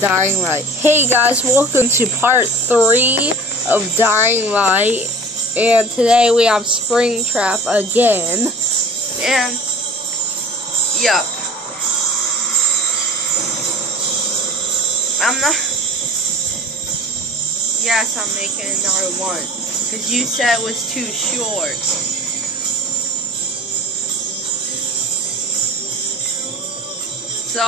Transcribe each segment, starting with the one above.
Dying Light. Hey guys, welcome to part 3 of Dying Light, and today we have Springtrap again, and yep, yes, I'm making another one, because you said it was too short. So,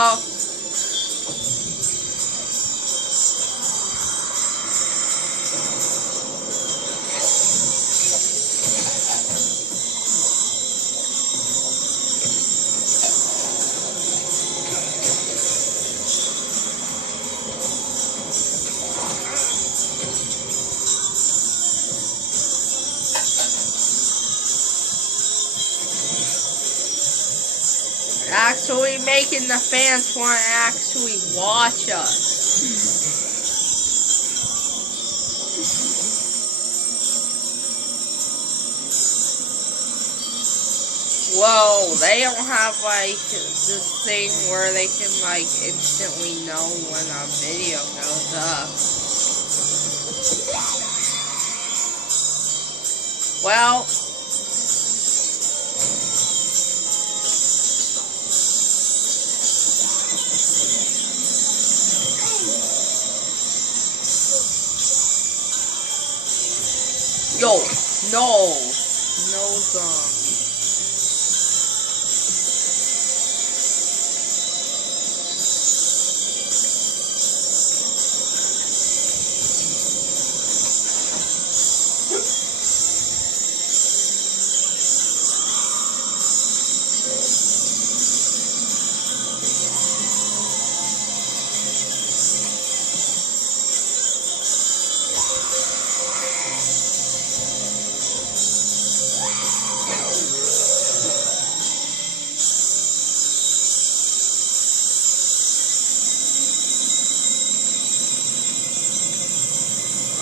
actually making the fans want to actually watch us. Whoa, they don't have like this thing where they can like instantly know when a video goes up. Well, yo, no zombie.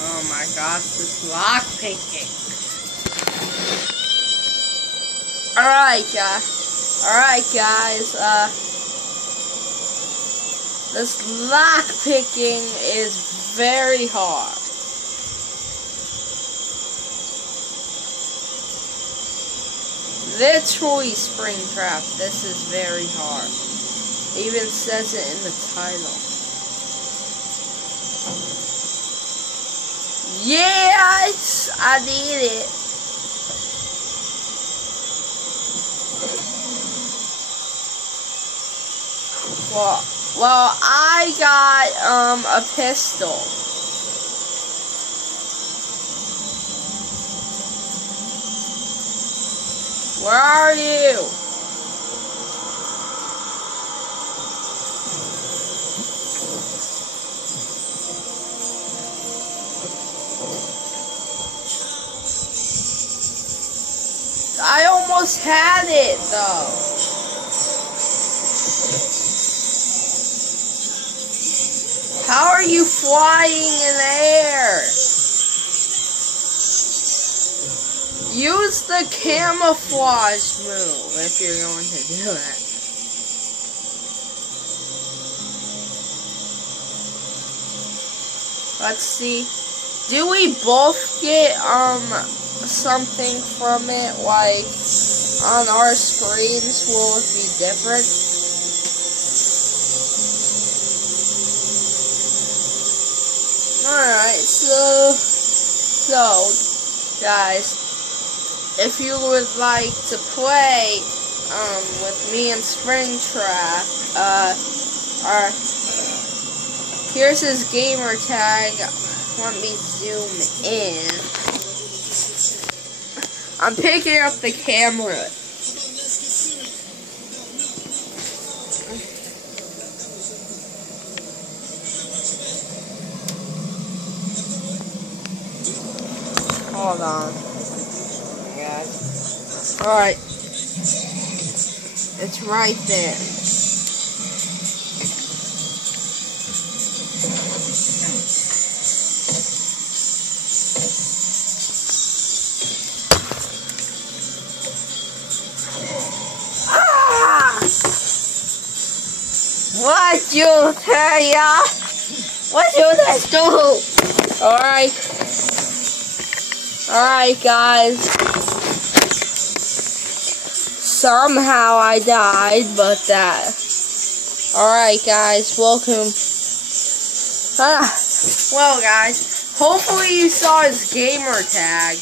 Oh my gosh, this lockpicking. Alright guys, this lockpicking is very hard. Literally, Springtrap, this is very hard. It even says it in the title. Yes, I did it. Well, I got a pistol. Where are you? I almost had it, though. How are you flying in the air? Use the camouflage move if you're going to do it. Let's see. Do we both get, something from it, like, on our screens? Will it be different? Alright, so, guys, if you would like to play, with me and Springtrap, here's his gamer tag. Let me zoom in. I'm picking up the camera. Hold on. Yeah. Alright. It's right there. What you say, ya? What you guys do? Alright, guys. Somehow I died, but that. Alright, guys, welcome. Well, guys, hopefully you saw his gamer tag.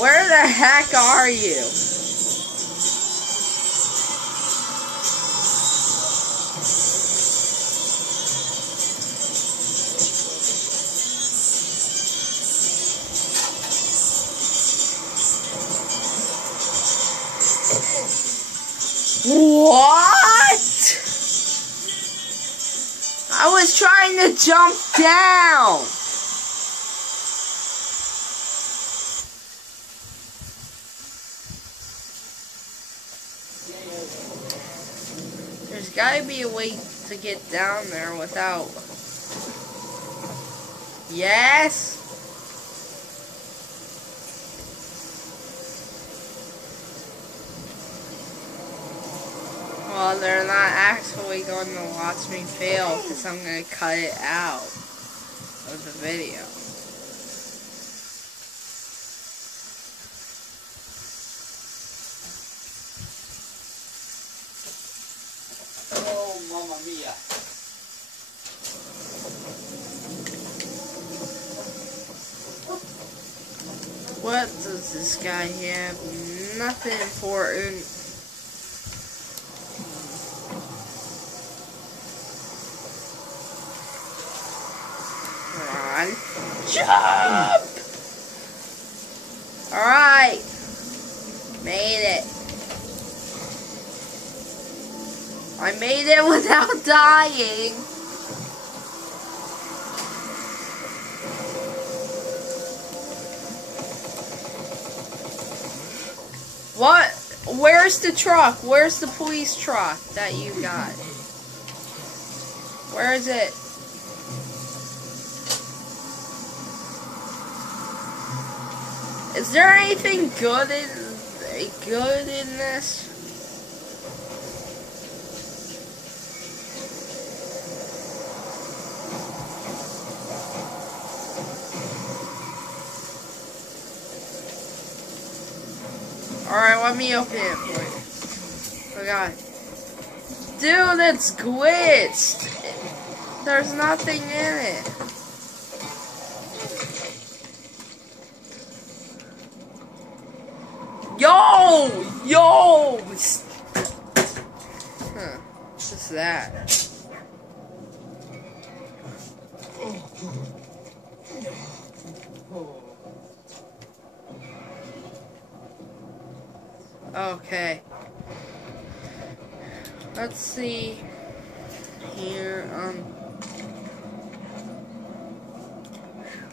Where the heck are you? What? I was trying to jump down. There's gotta be a way to get down there without... Yes? Well, they're not actually going to watch me fail because I'm going to cut it out of the video. Oh, mamma mia. What does this guy have? Nothing important. Come on. Jump! Alright. Made it. I made it without dying. What? Where's the truck? Where's the police truck that you got? Where is it? Is there anything good in this? Alright, let me open it for you. Oh god. Dude, it's glitched. There's nothing in it. Yo! Huh. What's that? Okay. Let's see here.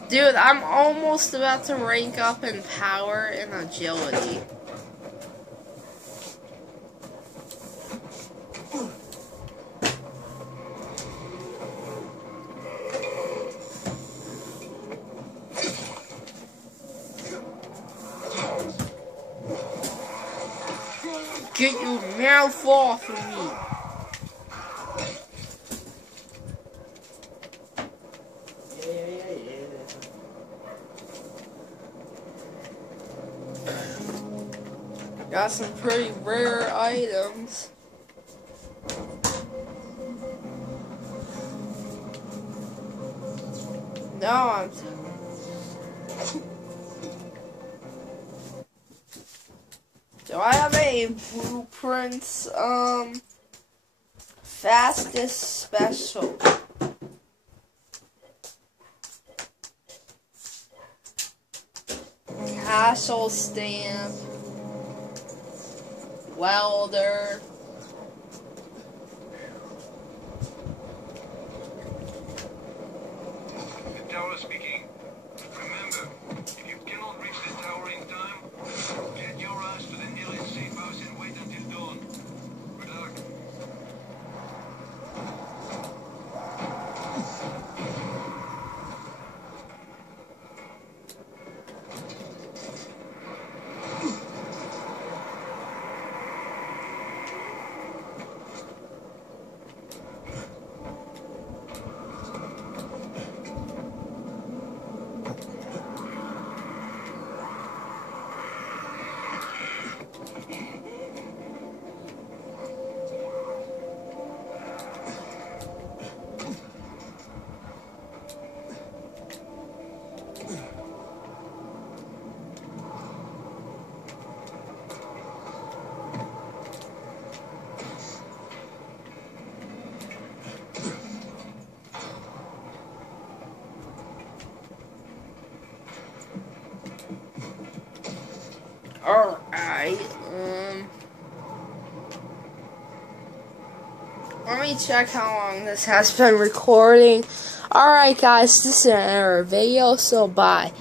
Dude, I'm almost about to rank up in power and agility. Get your mouth off of me! Got some pretty rare items. No, I'm... Do I have any blueprints? Fastest special. Castle stamp. Welder. The tower speaking. Remember, if you cannot reach the tower in time, get your ass to the nearest safe house and wait until dawn. Good luck. Alright, let me check how long this has been recording. Alright guys, this is another video, so bye.